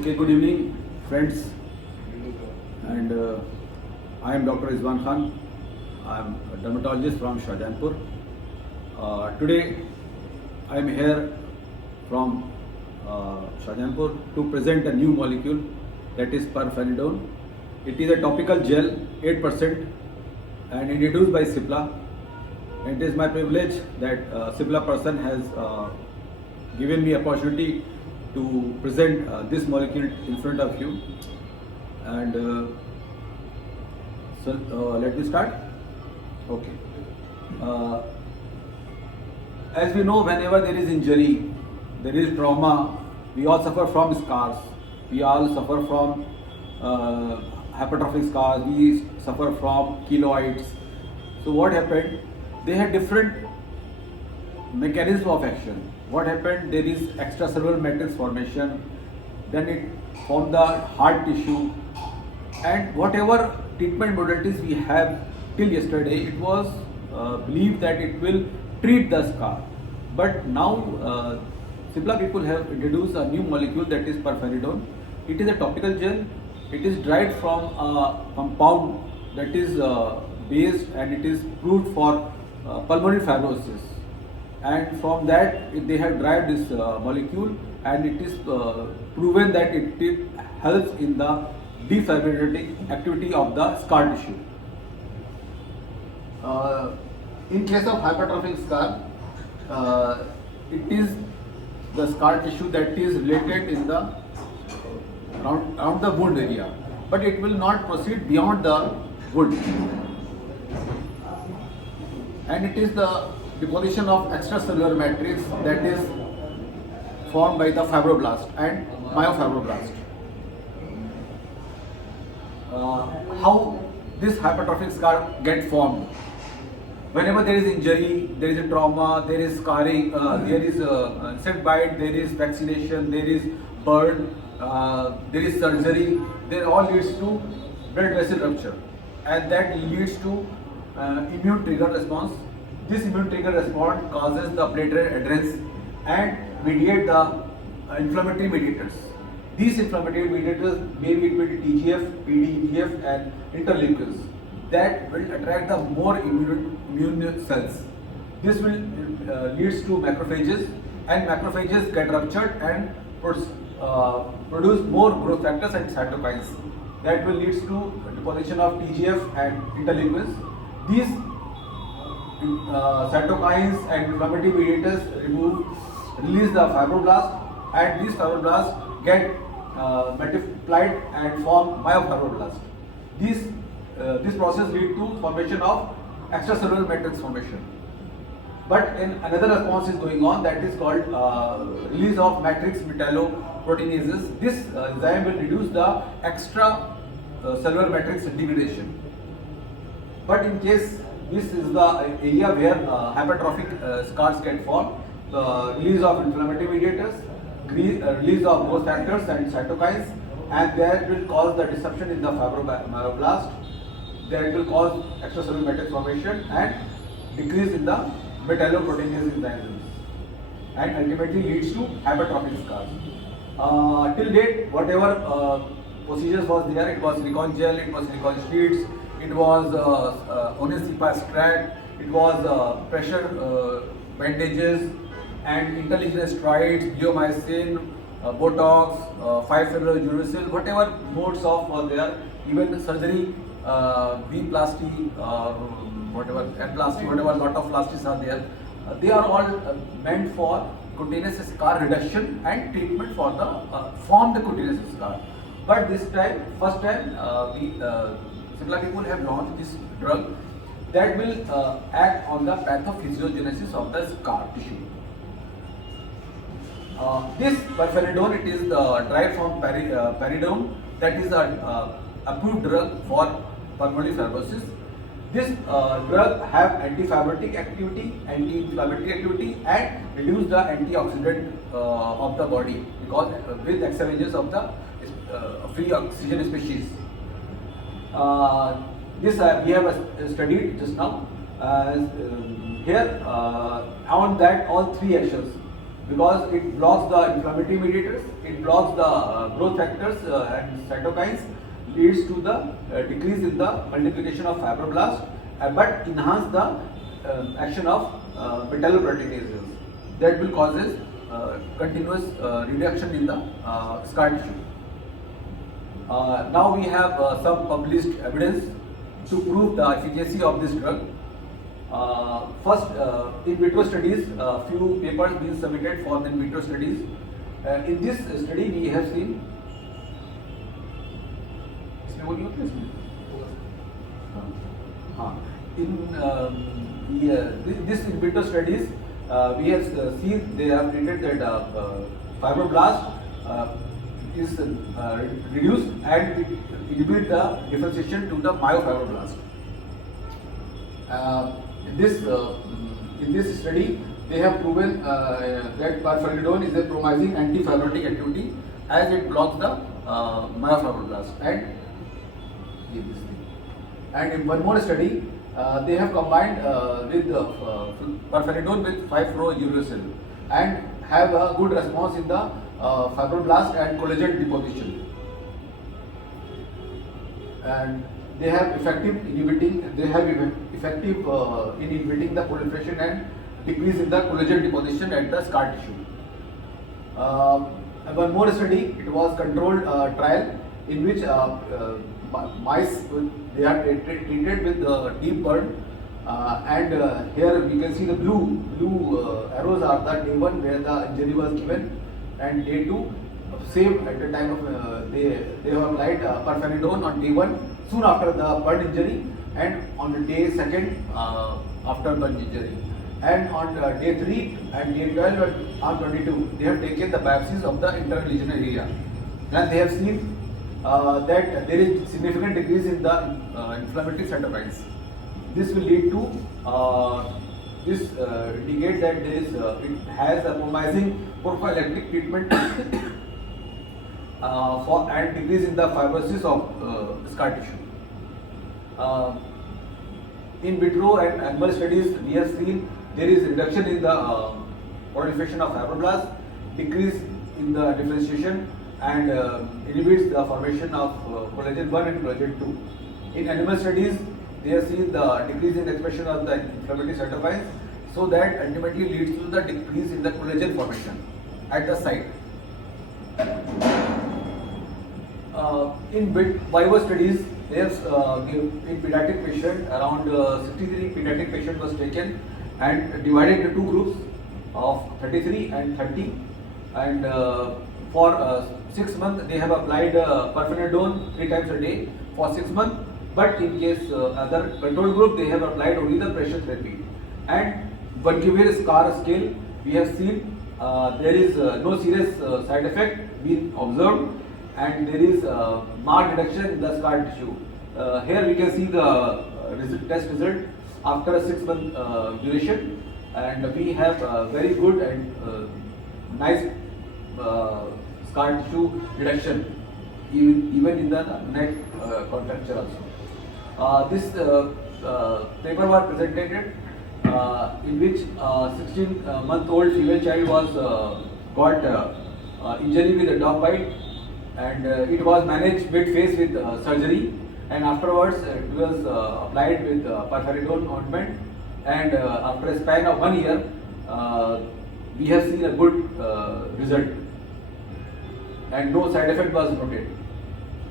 Okay, good evening, friends. And I am Dr. Rizwan Khan. I am a dermatologist from Shahjahanpur. Today, I am here from Shahjahanpur to present a new molecule, that is pirfenidone. It is a topical gel, 8%, and introduced by Cipla. And it is my privilege that Cipla person has given me opportunity to present this molecule in front of you. And let me start. Okay. As we know, whenever there is injury, there is trauma, we all suffer from scars. We all suffer from hypertrophic scars. We suffer from keloids. So what happened? They had different mechanism of action. What happened? There is extracellular matrix formation, then it formed the hard tissue, and whatever treatment modalities we have till yesterday, it was believed that it will treat the scar. But now Cipla people have introduced a new molecule, that is pirfenidone. It is a topical gel. It is derived from a compound that is based, and it is proved for pulmonary fibrosis. And from that they have derived this molecule, and it is proven that it helps in the defibrillatory activity of the scar tissue. In case of hypertrophic scar, it is the scar tissue that is related in the around the wound area, but it will not proceed beyond the wound. And it is the deposition of extracellular matrix that is formed by the fibroblast and myofibroblast. How this hypertrophic scar get formed? Whenever there is injury, there is a trauma, there is scarring, there is insect bite, there is vaccination, there is burn, there is surgery, they all leads to blood vessel rupture, and that leads to immune trigger response. This immune trigger response causes the platelet adherence and mediate the inflammatory mediators. These inflammatory mediators may be TGF, PD, and interleukins that will attract the more immune cells. This will leads to macrophages, and macrophages get ruptured and produce more growth factors and cytokines. That will lead to deposition of TGF and interleukins. These cytokines and inflammatory mediators release the fibroblast, and these fibroblasts get multiplied and form myofibroblast. This process leads to formation of extracellular matrix formation. But another response is going on, that is called release of matrix metalloproteinases. This enzyme will reduce the extracellular matrix degradation. But in case this is the area where hypertrophic scars get formed, release of inflammatory mediators, release of growth factors and cytokines, and that will cause the disruption in the fibroblast. That will cause extracellular matrix formation and decrease in the metalloproteinase enzymes, and ultimately leads to hypertrophic scars. Till date, whatever procedures was there, it was silicone gel, it was silicone sheets, it was Onesipa strat, it was pressure bandages, and interlesion steroids, bleomycin, Botox, 5-fluoro uracil, whatever modes of there, even surgery, V-plasty, whatever, N-plasty, whatever, lot of plasties are there. They are all meant for cutaneous scar reduction and treatment for the formed cutaneous scar. But this time, first time, Cipla people have launched this drug that will act on the pathophysiogenesis of the scar tissue. This pirfenidone, it is derived from peridone, that is an approved drug for pulmonary fibrosis. This drug have anti-fibrotic activity, anti-inflammatory activity, and reduce the antioxidant of the body, because with excavages of the free oxygen species. This we have studied just now. Here on that all three actions, because it blocks the inflammatory mediators, it blocks the growth factors and cytokines, leads to the decrease in the multiplication of fibroblasts, but enhance the action of metalloproteinases that will causes continuous reduction in the scar tissue. Now we have some published evidence to prove the efficacy of this drug. First, in vitro studies, few papers been submitted for the in vitro studies. In this study, we have seen. This in vitro studies, we have seen they have treated that fibroblast is reduced and it inhibits the differentiation to the myofibroblast. In this study, they have proven that pirfenidone is a promising anti-fibrotic activity as it blocks the myofibroblast. And in one more study, they have combined with pirfenidone with 5-fluorouracil and have a good response in the fibroblast and collagen deposition. And they have effective in inhibiting the proliferation and decrease in the collagen deposition at the scar tissue. One more study, it was controlled trial in which mice they are treated with deep burn, and here we can see the blue arrows are the day 1 where the injury was given, and day 2 same at the time of they have applied pirfenidone on day 1 soon after the burn injury, and on the day 2nd after burn injury, and on day 3 and day 12 and on 22 they have taken the biopsies of the internal lesion area, and they have seen that there is significant decrease in the inflammatory cytokines. This will lead to indicate that there is it has a promising prophylactic treatment for and decrease in the fibrosis of scar tissue. In vitro and animal studies, we have seen there is reduction in the proliferation of fibroblasts, decrease in the differentiation, and inhibits the formation of collagen 1 and collagen 2. In animal studies, they have seen the decrease in expression of the inflammatory cytokines, so that ultimately leads to the decrease in the collagen formation at the site. In vivo studies, they have in pediatric patient, around 63 pediatric patient was taken and divided into 2 groups of 33 and 30, and for 6 months they have applied pirfenidone 3 times a day for 6 months, but in case other control group they have applied only the pressure therapy. And Vancouver scar scale, we have seen there is no serious side effect being observed, and there is marked reduction in the scar tissue. Here we can see the test result after a 6-month duration, and we have very good and nice scar tissue reduction even in the neck contracture also. This paper was presented in which 16-month-old female child was got injury with a dog bite, and it was managed mid-phase with surgery, and afterwards it was applied with pirfenidone ointment, and after a span of 1 year we have seen a good result and no side effect was noted.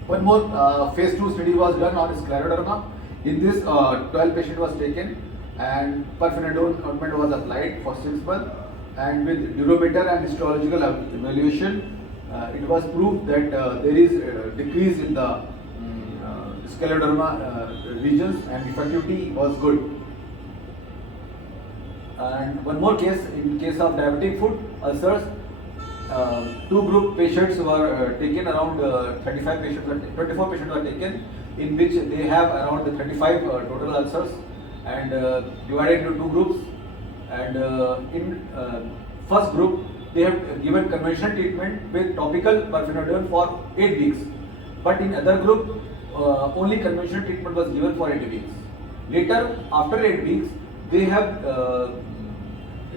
One more phase 2 study was done on scleroderma. In this 12 patient was taken and pirfenidone ointment was applied for 6 months, and with durometer and histological evaluation it was proved that there is a decrease in the scleroderma regions and effectivity was good. And one more case, in case of diabetic foot ulcers, 2 group patients were taken, around 35 patients, 24 patients were taken, in which they have around 35 total ulcers, and divided into 2 groups. And in first group, they have given conventional treatment with topical pirfenidone for 8 weeks, but in other group, only conventional treatment was given for 8 weeks. Later, after 8 weeks, they have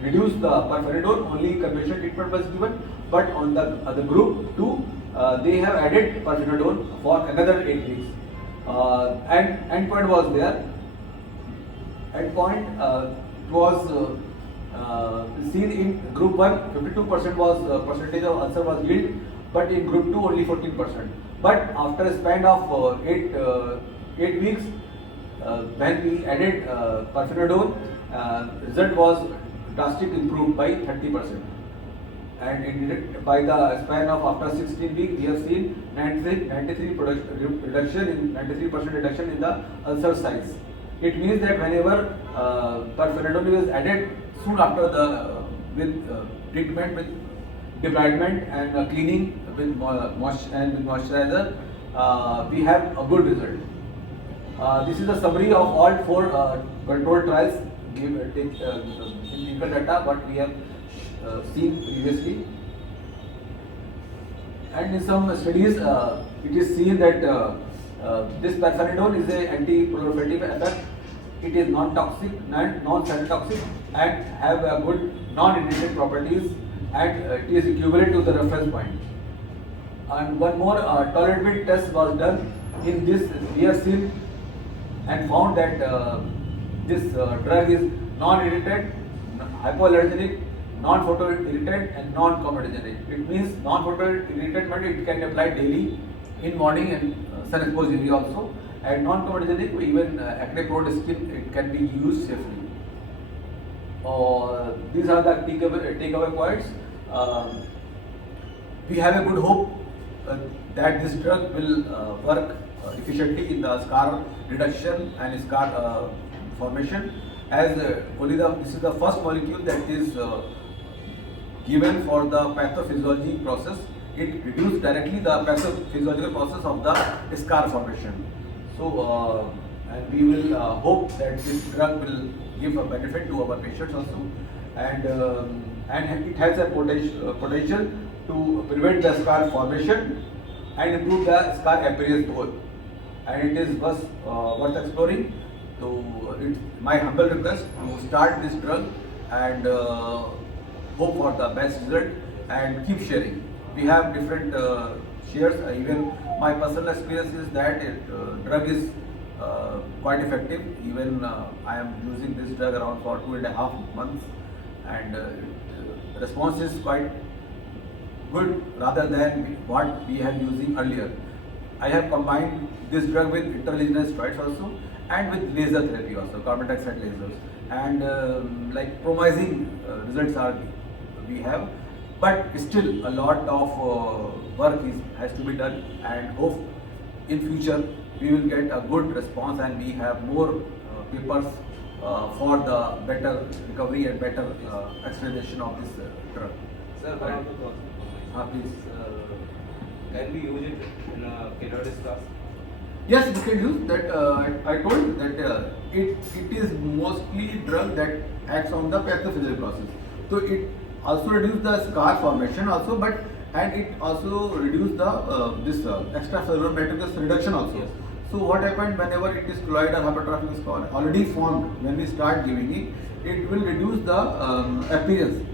reduce the pirfenidone, only conventional treatment was given, but on the group 2, they have added pirfenidone for another 8 weeks. And endpoint was there. Endpoint was seen in group 1, 52% was percentage of ulcer was healed, but in group 2 only 14%. But after a span of 8 weeks, when we added pirfenidone, result was drastically improved by 30%. And by the span of after 16 weeks, we have seen 93% reduction in the ulcer size. It means that whenever pirfenidone is added soon after with treatment with debridement and cleaning with moisturizer, we have a good result. This is the summary of all 4 controlled trials in clinical data what we have seen previously. And in some studies, it is seen that this pirfenidone is an anti-proliferative effect. It is non-toxic, non-cytotoxic, and have a good non-irritating properties, and it is equivalent to the reference point. And one more tolerability test was done. In this, we have seen and found that this drug is non-irritant, hypoallergenic, non-photoirritant, and non-comedogenic. It means non-photoirritant means it can be applied daily in morning and sun exposed area also, and non-comedogenic, even acne-prone skin, it can be used safely. These are the takeaway points. We have a good hope that this drug will work efficiently in the scar reduction and scar formation, as this is the first molecule that is given for the pathophysiology process. It reduces directly the pathophysiological process of the scar formation. So, and we will hope that this drug will give a benefit to our patients also, and it has a potential to prevent the scar formation and improve the scar appearance both. And it is worth exploring. So, it's my humble request to start this drug and hope for the best result and keep sharing. We have different shares. Even my personal experience is that drug is quite effective. Even I am using this drug around for 2.5 months, and response is quite good rather than what we have using earlier. I have combined this drug with intralesional steroids also, and with laser therapy also, carbon dioxide lasers, and like promising results are we have, but still a lot of work has to be done, and hope in future we will get a good response and we have more papers for the better recovery and better acceleration of this drug. Sir, Please. Can we use it in a periodic class? Yes, we can use that. I told that it is mostly drug that acts on the pathophysiological process. So it also reduces the scar formation also, and it also reduces the this extracellular matrix reduction also. Yes. So what happened whenever it is colloid or hypertrophic scar already formed, when we start giving it, it will reduce the appearance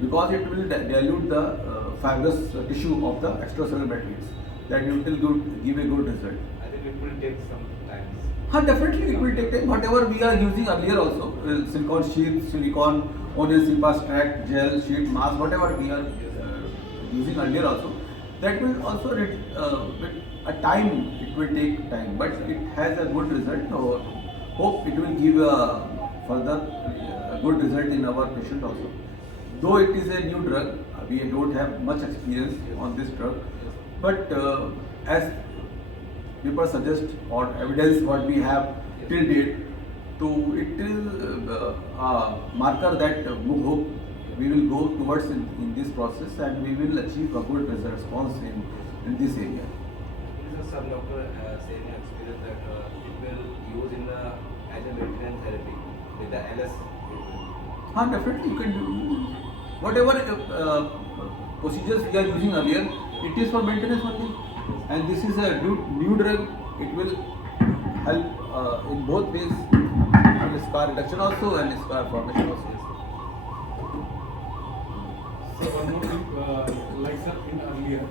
because it will dilute the fibrous tissue of the extracellular matrix. That it will give a good result. I think it will take some time. Definitely it will take time. Whatever we are using earlier also, silicone sheet, silicone, onion CPAS tract, gel, sheet, mask, whatever we are using earlier also, that will also with a time, it will take time, but it has a good result. So hope it will give a further good result in our patient also. Though it is a new drug, we don't have much experience on this drug, but as people suggest or evidence what we have till date, it is a marker that hope we will go towards in this process and we will achieve a good response in this area. Some doctor saying experience that it will use in the as a maintenance therapy with the LS. Definitely you can do whatever procedures we are using earlier. It is for maintenance only, and this is a new drug. It will help in both ways, in scar reduction also and scar formation also. So pulmonary, like sir, in earlier,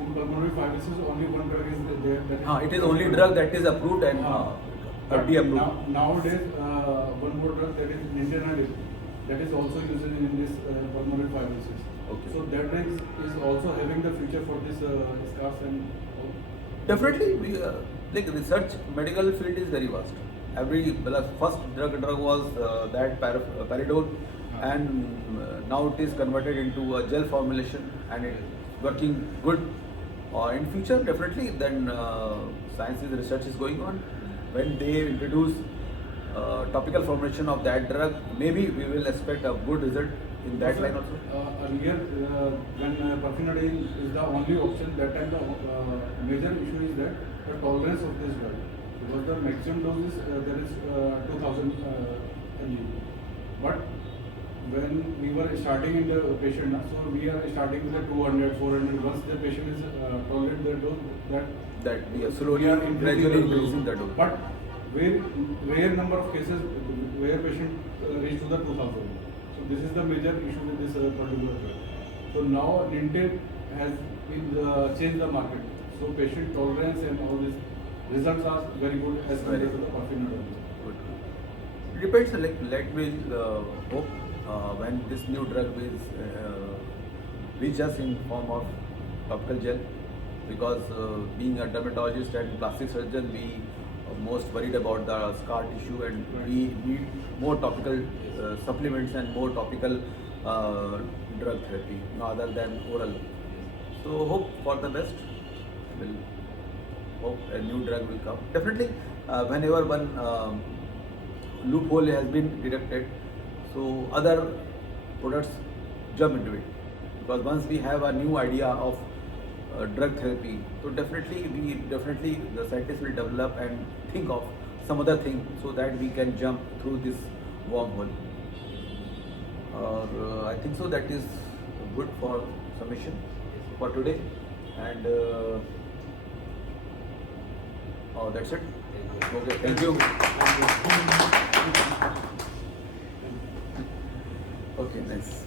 in pulmonary fibrosis, only one drug is there. That It is only drug that is approved and but FDA approved. nowadays, one more drug that is nintedanib, that is also used in this pulmonary fibrosis. Okay. So that drug is also having the future for this scars and all. Definitely, like research, medical field is very vast. First drug was that peridone, and now it is converted into a gel formulation, and it is working good. In future, definitely, then science research is going on. When they introduce topical formulation of that drug, maybe we will expect a good result in that line also. Earlier, when pirfenidone is the only option, that time the major issue is that the tolerance of this drug. Because the maximum dose is there is 2000 mg. But when we were starting in the patient, so we are starting with the 200, 400. Once the patient is tolerate the dose, That we are slowly, gradually increasing the dose. But rare number of cases where patient reach to the 2000. So this is the major issue with this particular drug. So now Ninte has been changed the market. So patient tolerance and all these results are very good as compared to the pirfenidone. Good. It depends. Like let me hope when this new drug will reach us in form of topical gel, because being a dermatologist and plastic surgeon, we are most worried about the scar tissue, and we need more topical supplements and more topical drug therapy, rather than oral. So hope for the best. We'll hope a new drug will come. Definitely, whenever one loophole has been detected, so other products jump into it. Because once we have a new idea of drug therapy, so definitely the scientists will develop and think of some other thing so that we can jump through this wormhole. I think so that is good for submission for today, and that's it. Okay, thank you. Okay, nice.